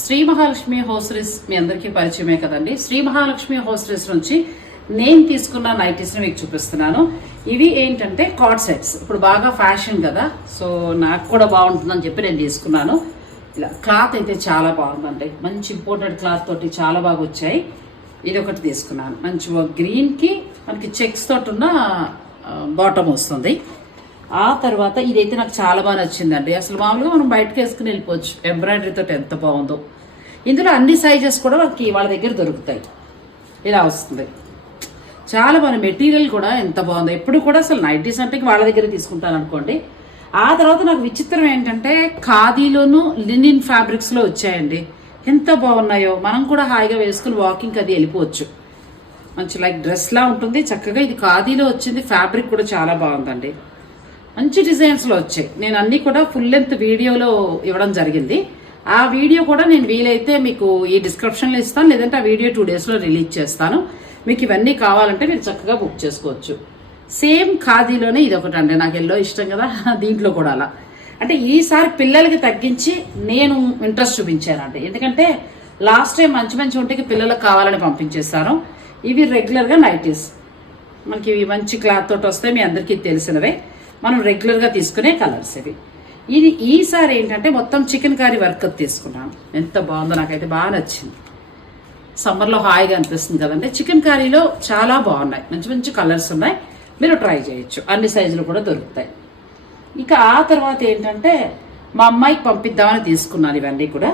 శ్రీ మహాలక్ష్మి హోస్టరీస్ మీ అందరికీ పరిచయమే కదండి. శ్రీ మహాలక్ష్మి హోస్టరీస్ నుంచి నేను తీసుకున్న నైటీస్ ని మీకు చూపిస్తున్నాను. ఇవి ఏంటంటే కార్డ్ సెట్స్, ఇప్పుడు బాగా ఫ్యాషన్ కదా, సో నాకు కూడా బాగుంటుందని చెప్పి నేను తీసుకున్నాను. ఇలా క్లాత్ అయితే చాలా బాగుందండి, మంచి ఇంపోర్టెడ్ క్లాత్ తోటి చాలా బాగా వచ్చాయి. ఇది ఒకటి తీసుకున్నాను, మంచి గ్రీన్ కి మనకి చెక్స్ తోటి ఉన్న బాటమ్ వస్తుంది. ఆ తర్వాత ఇదైతే నాకు చాలా బాగా నచ్చిందండి. అసలు మామూలుగా మనం బయటకు వేసుకుని వెళ్ళిపోవచ్చు, ఎంబ్రాయిడరీ తోటి ఎంత బాగుందో. ఇందులో అన్ని సైజెస్ కూడా మనకి వాళ్ళ దగ్గర దొరుకుతాయి. ఇలా వస్తుంది, చాలా బాగుంది. మెటీరియల్ కూడా ఎంత బాగుందో. ఎప్పుడు కూడా అసలు నైటీస్ అంటే వాళ్ళ దగ్గర తీసుకుంటాను అనుకోండి. ఆ తర్వాత నాకు విచిత్రం ఏంటంటే ఖాదీలోను లినిన్ ఫ్యాబ్రిక్స్ లో వచ్చాయండి. ఎంత బాగున్నాయో, మనం కూడా హాయిగా వేసుకుని వాకింగ్ అది వెళ్ళిపోవచ్చు. మంచి లైక్ డ్రెస్ లా ఉంటుంది చక్కగా. ఇది ఖాదీలో వచ్చింది, ఫ్యాబ్రిక్ కూడా చాలా బాగుందండి. మంచి డిజైన్స్ లో వచ్చాయి. నేను అన్ని కూడా ఫుల్ లెంత్ వీడియోలో ఇవ్వడం జరిగింది. ఆ వీడియో కూడా నేను వీలైతే మీకు ఈ డిస్క్రిప్షన్ లో ఇస్తాను, లేదంటే ఆ వీడియో 2 days లో రిలీజ్ చేస్తాను. మీకు ఇవన్నీ కావాలంటే మీరు చక్కగా బుక్ చేసుకోవచ్చు. సేమ్ ఖాదీలోనే ఇది ఒకటి అండి, నాకు ఎల్లో ఇష్టం కదా, దీంట్లో కూడా అలా. అంటే ఈసారి పిల్లలకి తగ్గించి నేను ఇంట్రెస్ట్ చూపించానండి. ఎందుకంటే లాస్ట్ టైం మంచి మంచి ఉంటే పిల్లలకు కావాలని పంపించేస్తాను. ఇవి రెగ్యులర్ గా నైటీస్, మనకి ఇవి మంచి క్లాత్ తోటి వస్తాయి, మీ అందరికీ తెలిసినవే, మనం రెగ్యులర్ గా తీసుకునే కలర్స్ ఇవి. ఇది ఈసారి ఏంటంటే మొత్తం చికెన్ కర్రీ వర్క్ తీసుకున్నాను. ఎంత బాగుందో, నాకైతే బాగా నచ్చింది. సమ్మర్లో హాయిగా అనిపిస్తుంది కదండి. చికెన్ కర్రీలో చాలా బాగున్నాయి, మంచి మంచి కలర్స్ ఉన్నాయి, మీరు ట్రై చేయొచ్చు. అన్ని సైజులు కూడా దొరుకుతాయి. ఇక ఆ తర్వాత ఏంటంటే మా అమ్మాయికి పంపిద్దామని తీసుకున్నాను ఇవన్నీ కూడా.